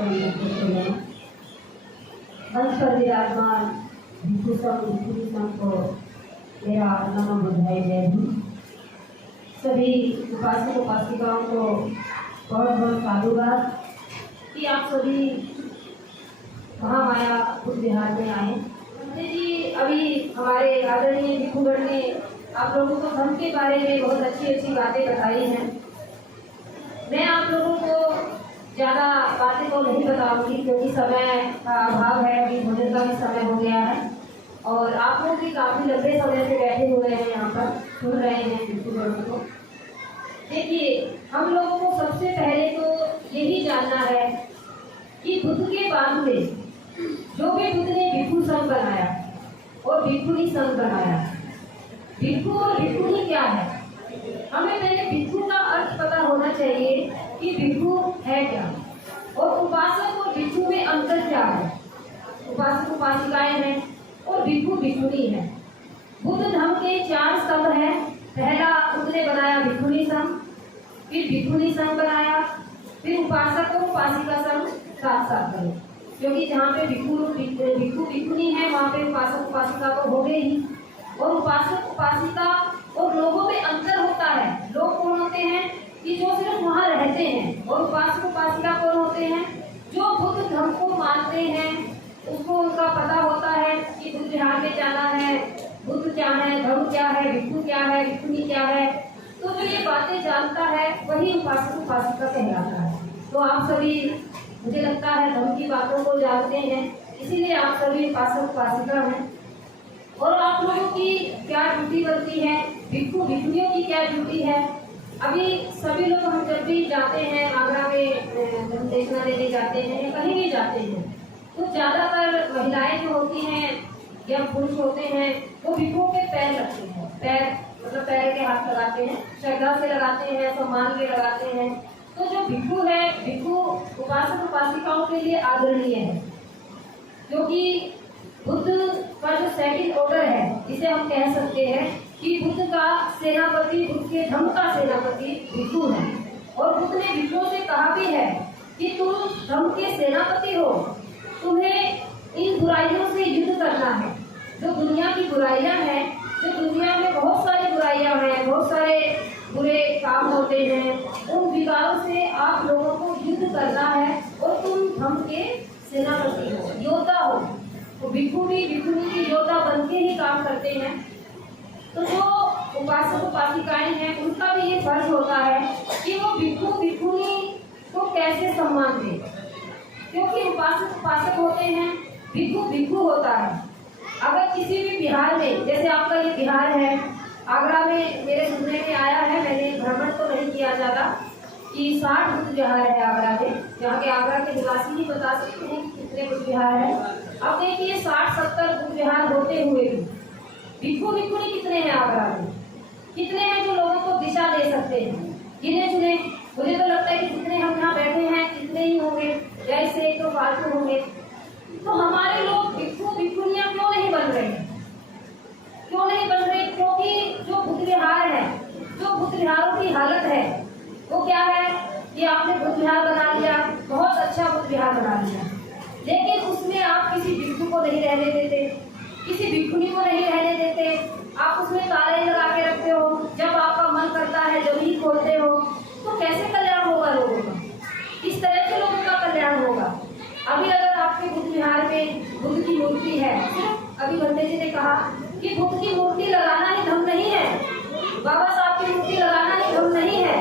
मंच पर विराजमान भिक्षु संघ को मेरा नमन बधाई जय हिंद। सभी उपासक उपासिकाओं को बहुत बहुत साधुवाद कि आप सभी महामाया बुद्ध विहार में आए। जी अभी हमारे आदरणीय भिक्षुगण ने आप लोगों को धर्म के बारे में बहुत अच्छी अच्छी बातें बताई हैं। मैं आप लोगों को ज़्यादा बातें तो नहीं बताऊंगी क्योंकि समय का अभाव है, अभी भोजन का भी समय हो गया है और आप लोग भी काफ़ी लंबे समय से बैठे हुए हैं यहाँ पर सुन रहे हैं भिक्षुगणों को। देखिए, हम लोगों को सबसे पहले तो यही जानना है कि बुद्ध के बाद में जो भी बुद्ध ने भिक्षु संघ बनाया और भिक्षुणी संघ बनाया, भिक्षु और भिक्षुणी क्या है, हमें पहले भिक्षु का अर्थ पता होना चाहिए कि भिक्षु है क्या और उपासक और भिक्षु में अंतर क्या है। उपासक उपासिकाएं हैं और भिक्षु भिक्षुणी है। बुद्ध धर्म के 4 स्तंभ हैं। पहला बुद्ध ने बनाया भिक्षुणी संघ, फिर भिक्षुणी संघ बनाया, फिर उपासक और उपासिका संघ साथ साथ बने, क्योंकि जहाँ पे भिक्षु भिक्षुणी है वहाँ पे उपासक उपासिका तो हो गए ही। और उपासक उपासिका और लोगों में अंतर होता है। लोग कौन होते हैं कि जो सिर्फ वहाँ रहते हैं, और उपासक उपासिका कौन होते हैं जो बुद्ध धर्म को मानते हैं, उसको उनका पता होता है कि बुद्ध विहार में जाना है, बुद्ध क्या है, धर्म क्या है, भिक्षु क्या है, भिक्षुणी क्या है। तो जो ये बातें जानता है वही उपासक उपासिका कहलाता है। तो आप सभी मुझे लगता है धर्म की बातों को जानते हैं, इसीलिए आप सभी उपासक उपासिका हैं। और आप लोगों की क्या ड्यूटी बनती है, भिक्षु भिक्षुणियों की क्या ड्यूटी है। अभी सभी लोग हम जब भी जाते हैं, आगरा में दक्षिणा देने जाते हैं या कहीं भी जाते हैं, तो ज़्यादातर महिलाएं जो होती हैं या पुरुष होते हैं वो भिक्षुओं के पैर रखते हैं। पैर मतलब पैर के हाथ लगाते हैं, श्रद्धा से लगाते हैं, सम्मान के लगाते हैं। तो जो भिक्षु है, भिक्षु उपासक उपासिकाओं के लिए आदरणीय है, क्योंकि बुद्ध का जो सेकंड ऑर्डर है, इसे हम कह सकते हैं कि बुद्ध का सेनापति, बुद्ध के धर्म का सेनापति भिक्षु है। और बुद्ध ने भिक्षुओं से कहा भी है कि तुम धर्म के सेनापति हो, तुम्हें इन बुराइयों से युद्ध करना है। जो दुनिया की बुराइयां हैं, जो दुनिया में बहुत सारी बुराइयां हैं, बहुत सारे बुरे काम होते हैं, उन विकारों से आप लोगों को युद्ध करना है और तुम धर्म के सेनापति हो, योद्धा हो। तो भिक्षु भी भिक्षुणी की योद्धा बन के ही काम करते हैं। तो जो उपासक उपासिकाएं हैं उनका भी ये फर्ज होता है कि वो भिक्षु भिक्षुणी को कैसे सम्मान दें, क्योंकि उपासक उपासक होते हैं, भिक्षु भिक्षु होता है। अगर किसी भी बिहार में, जैसे आपका ये बिहार है, आगरा में मेरे सुनने में आया है, मैंने भ्रमण तो नहीं किया ज़्यादा, कि 60 बुद्ध विहार है आगरा में, जहाँ के आगरा के निवासी ही बता सकते हैं कि कितने बुद्ध विहार है। अब देखिए 60-70 बुद्ध विहार होते हुए भी भिक्षु भिक्षुणी कितने हैं आगरा में, कितने हैं जो लोगों को दिशा दे सकते हैं, गिने चुने। मुझे तो लगता है कि जितने हम यहाँ बैठे हैं कितने ही होंगे, जैसे एक तो फालतू होंगे। तो हमारे लोग भिक्षु भिक्षुणियाँ क्यों नहीं बन रहे, क्यों नहीं बन रहे? क्योंकि जो बुद्ध विहार है, जो बुद्ध विहारों की हालत है वो क्या है कि आपने बुद्ध विहार बना लिया, बहुत अच्छा बुद्ध विहार बना लिया, लेकिन उसमें आप किसी भिक्षु को नहीं रहने देते, किसी भिक्षुणी को नहीं रहने देते, आप उसमें ताले लगा के रखते हो, जब आपका मन करता है जब ही खोलते हो। तो कैसे कल्याण होगा लोगों का, किस तरह से लोगों का कल्याण होगा। अभी अगर आपके बुद्ध विहार में बुद्ध की मूर्ति है, अभी बंदे जी ने कहा कि बुद्ध की मूर्ति लगाना ही धर्म नहीं है, बाबा साहब की मूर्ति लगाना ही धर्म नहीं है।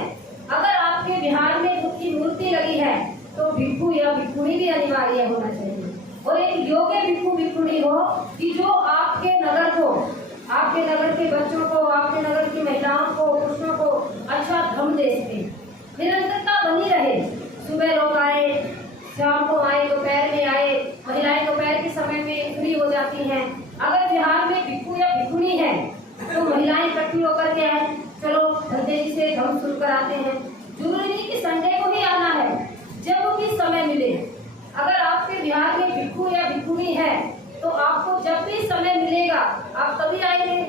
अगर आपके बिहार में बुद्ध की मूर्ति लगी है तो भिक्षु या भिक्षुणी भी अनिवार्य होना चाहिए, और एक योग्य भिक्षु भिक्षुणी हो कि जो आपके नगर को, आपके नगर के बच्चों को, आपके नगर की महिलाओं को, पुरुषों को अच्छा धर्म दे सके, निरंतरता बनी रहे। सुबह लोग आए, शाम को आए, दोपहर में आए, महिलाएं दोपहर के समय में फ्री हो जाती हैं। अगर बिहार में भिक्षु या भिक्षुणी है तो महिलाएं इकट्ठी होकर के आए, चलो धंधे जी से धर्म शुरू कराते हैं। जरूरी नहीं कि संडे को ही आना है, जब भी समय मिले। अगर आपके बिहार में भिक्षु या भिक्षुणी है तो आपको जब भी समय मिलेगा आप तभी आएंगे।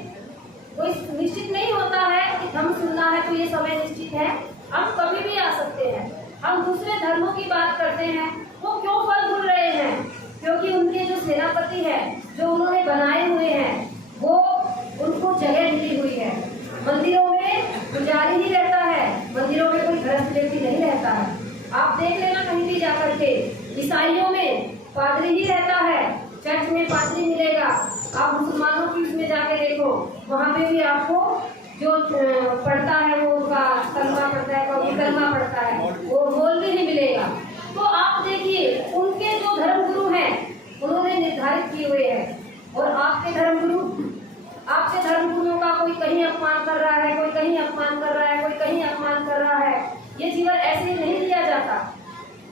कोई निश्चित नहीं होता है कि धर्म सुनना है तो ये समय निश्चित है, हम कभी भी आ सकते हैं। हम दूसरे धर्मों की बात करते हैं, वो क्यों फल फूल रहे हैं? क्योंकि उनके जो सेनापति है, जो उन्होंने बनाए हुए हैं, वो उनको जगह मिली हुई है। मंदिरों में पुजारी ही रहता है, मंदिरों में कोई गृहस्थ व्यक्ति नहीं रहता है। आप देख लेना कहीं भी जाकर के, ईसाइयों में पादरी ही रहता है, चर्च में पादरी मिलेगा। आप मुसलमानों की उसमें जाके देखो, वहाँ पे भी आपको जो पढ़ता है वो उनका कलमा पढ़ता है, कोई कलमा पढ़ता है, वो मौलवी नहीं मिलेगा। तो आप देखिए उनके जो धर्मगुरु हैं उन्होंने निर्धारित किए हुए हैं, और आपके धर्मगुरुओं का कोई कहीं अपमान कर रहा है, कोई कहीं अपमान कर रहा है, कोई कहीं अपमान कर रहा है। ये जीवन ऐसे नहीं लिया जाता।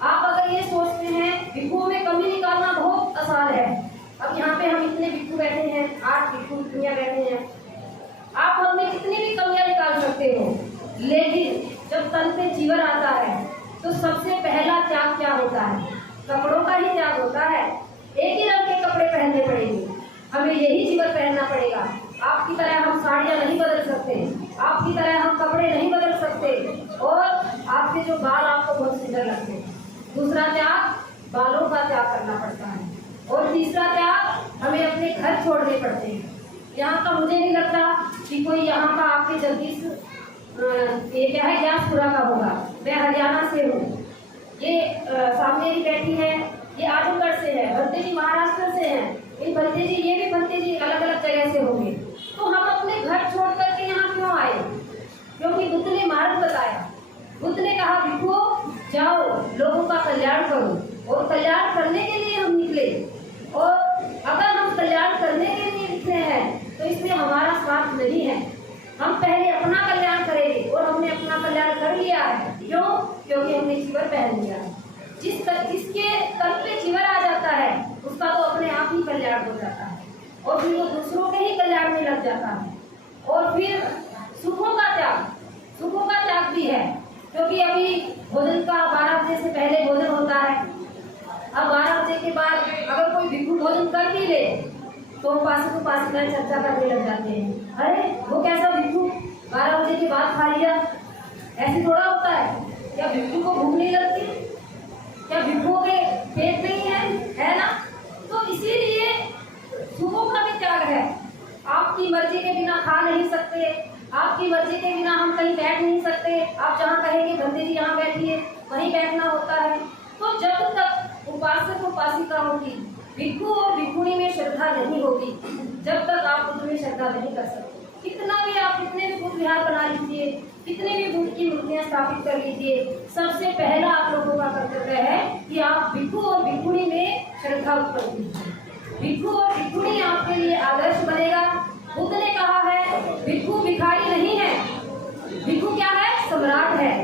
आप अगर ये सोचते हैं भिक्षुओं में कमी निकालना बहुत आसान है, अब यहाँ पे हम इतने भिक्षु बैठे हैं, 8 भिक्षु दुनिया बैठे हैं, आप हमें कितनी भी कमियां निकाल सकते हो, लेकिन जब तन पे जीवन आता है तो सबसे पहला त्याग क्या होता है? कपड़ों का ही त्याग होता है। एक ही रंग के कपड़े पहनने पड़ेंगे, हमें यही जीवन पहनना पड़ेगा। आपकी तरह हम साड़ियाँ नहीं बदल सकते, आपकी तरह हम कपड़े नहीं बदल सकते, और आपके जो बाल आपको बहुत सुंदर लगते हैं। दूसरा त्याग, बालों का त्याग करना पड़ता है, और तीसरा त्याग, हमें अपने घर छोड़ने पड़ते हैं। यहाँ का मुझे नहीं लगता कि कोई यहाँ का आपके जगदीश ये क्या है ग्यासपुरा का होगा। मैं हरियाणा से हूँ, ये सामने भी बैठी है, ये आजमगढ़ से है, भंते जी महाराष्ट्र से हैं, इन भंते जी, ये भी भंते जी अलग अलग जगह से होंगे। तो हम अपने घर छोड़ करके यहाँ क्यों आए? क्योंकि बुद्ध ने मार्ग बताया। बुद्ध ने कहा भिक्षुओं जाओ, लोगों का कल्याण करो, और कल्याण करने के लिए हम निकले। और अगर हम कल्याण करने के लिए निकले हैं तो इसमें हमारा स्वार्थ नहीं है, हम पहले अपना कल्याण करेंगे, और हमने अपना कल्याण कर लिया है। क्यों? क्योंकि हमने जीवन पहन लिया है। जिसके तन पे जीवन आ जाता है उसका तो अपने आप ही कल्याण हो जाता है, और फिर वो दूसरों के ही कल्याण में लग जाता है। और फिर सुखों का त्याग भी है, क्योंकि अभी भोजन का 12 बजे से पहले भोजन होता है। अब 12 बजे के बाद अगर कोई भिक्षु भोजन कर भी ले तो उपासिकाएं चर्चा करने लग जाते हैं, अरे वो कैसा भिक्षु 12 बजे के बाद खा लिया, ऐसे थोड़ा होता है। क्या भिक्षु को भूख नहीं लगती? क्या भिक्षुओं के पेट नहीं है ना? तो इसीलिए सुखों का भी त्याग है। आपकी मर्जी के बिना खा नहीं सकते, आपकी मर्जी के बिना हम कहीं बैठ नहीं सकते। आप जहाँ कहेंगे बंदे जी यहाँ बैठिए, वहीं बैठना होता है। तो जब तक उपासक उपासिकाओं की भिक्षु और भिक्षुणी में श्रद्धा नहीं होगी, जब तक आप बुद्ध में श्रद्धा नहीं कर सकते। कितना भी आप कितने भी बुद्ध विहार बना लीजिए, कितने भी बुद्ध की मूर्तियां स्थापित कर लीजिए, सबसे पहला आप लोगों का कर्तव्य है कि आप भिक्षु और भिक्षुणी में श्रद्धा उत्पन्न कीजिए। भिक्षु और भिक्षुणी आपके लिए आदर्श बनेगा। बुद्ध ने कहा है भिक्षु भिखारी नहीं है, भिक्षु क्या है? सम्राट है।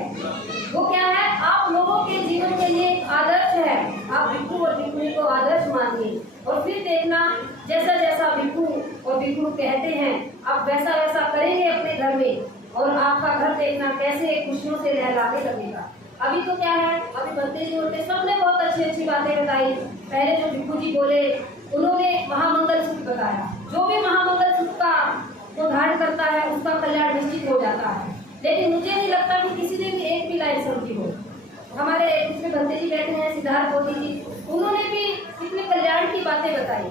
वो क्या है? आप लोगों के जीवन के लिए एक आदर्श है। आप भिक्षु और भिक्षुणी को आदर्श मानिए, और फिर देखना जैसा जैसा भिक्षु और भिक्षु कहते हैं आप वैसा वैसा करेंगे अपने घर में, और आपका घर देखना कैसे खुशियों से लहराने लगेगा। अभी तो क्या है, अभी भंते जी होते सबने बहुत अच्छी बातें बताई। पहले जो भिक्षु जी बोले उन्होंने महामंगल सूत्र बताया। जो भी महामंगल सूत्र का जो धारण करता है उसका कल्याण निश्चित हो जाता है। लेकिन मुझे नहीं लगता कि किसी ने भी एक भी लाइन समझी हो। हमारे इसमें भंते जी बैठे हैं, सिद्धार्थ बोधी जी, उन्होंने भी कितने कल्याण की बातें बताई।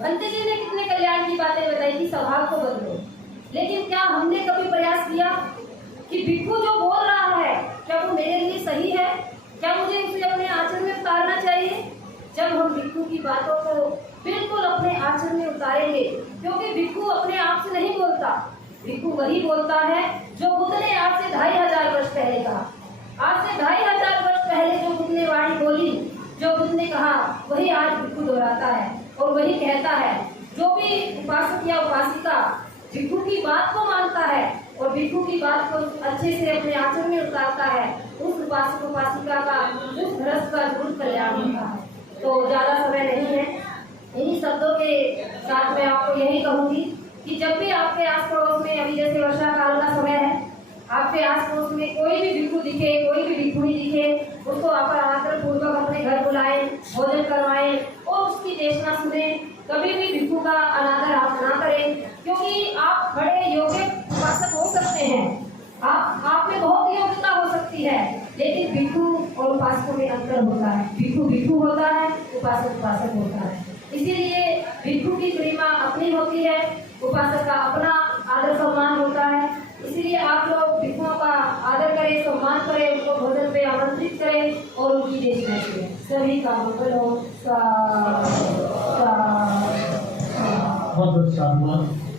भंते जी ने कितने कल्याण की बातें बताई कि स्वभाव को बदलो। लेकिन क्या हमने कभी प्रयास किया कि भिक्षु जो बोल रहा है क्या वो मेरे लिए सही है? क्या मुझे उसे अपने आचरण में उतारना चाहिए? जब हम भिक्षु की बातों को बिल्कुल अपने आचरण में उतारेंगे, क्योंकि भिक्षु अपने आप से नहीं बोलता, भिक्षु वही बोलता है जो बुद्ध ने आज से 2500 वर्ष पहले कहा। आज से 2500 वर्ष पहले जो बुद्ध ने वाणी बोली, जो बुद्ध ने कहा, वही आज भिक्षु दोहराता है और वही कहता है। जो भी उपासक या उपासिका भिक्षु की बात को मानता है और भिक्षु की बात को अच्छे से अपने आचरण में उतारता है, उस उपासक उपासिका का, उस गृहस्थ का जरूर कल्याण होता है। तो ज्यादा समय नहीं है, इन्हीं शब्दों के साथ मैं आपको यही कहूंगी कि जब भी आपके आस पड़ोस में, अभी जैसे वर्षा काल का समय है, आपके आस पड़ोस में कोई भी भिक्षु दिखे, कोई भी भिक्षुणी दिखे, उसको आप आदर पूर्वक अपने घर बुलाएं, भोजन करवाएं और उसकी देशना सुने। कभी भी भिक्षु का अनादर आप ना करें, क्योंकि आप बड़े योग्य उपासक हो सकते हैं, आप में बहुत योग्यता हो सकती है, लेकिन भिक्षु और उपासकों में अंतर होता है। भिक्षु भिक्षु होता है, उपासक उपासक होता है। इसीलिए भिक्षु की गरिमा अपनी होती है, उपासक का अपना आदर सम्मान होता है। इसीलिए आप लोग भिक्षुओं का आदर करें, सम्मान करें, उनको भोजन पे आमंत्रित करें और उनकी देखना करें। सभी का मंगल हो। बहुत बहुत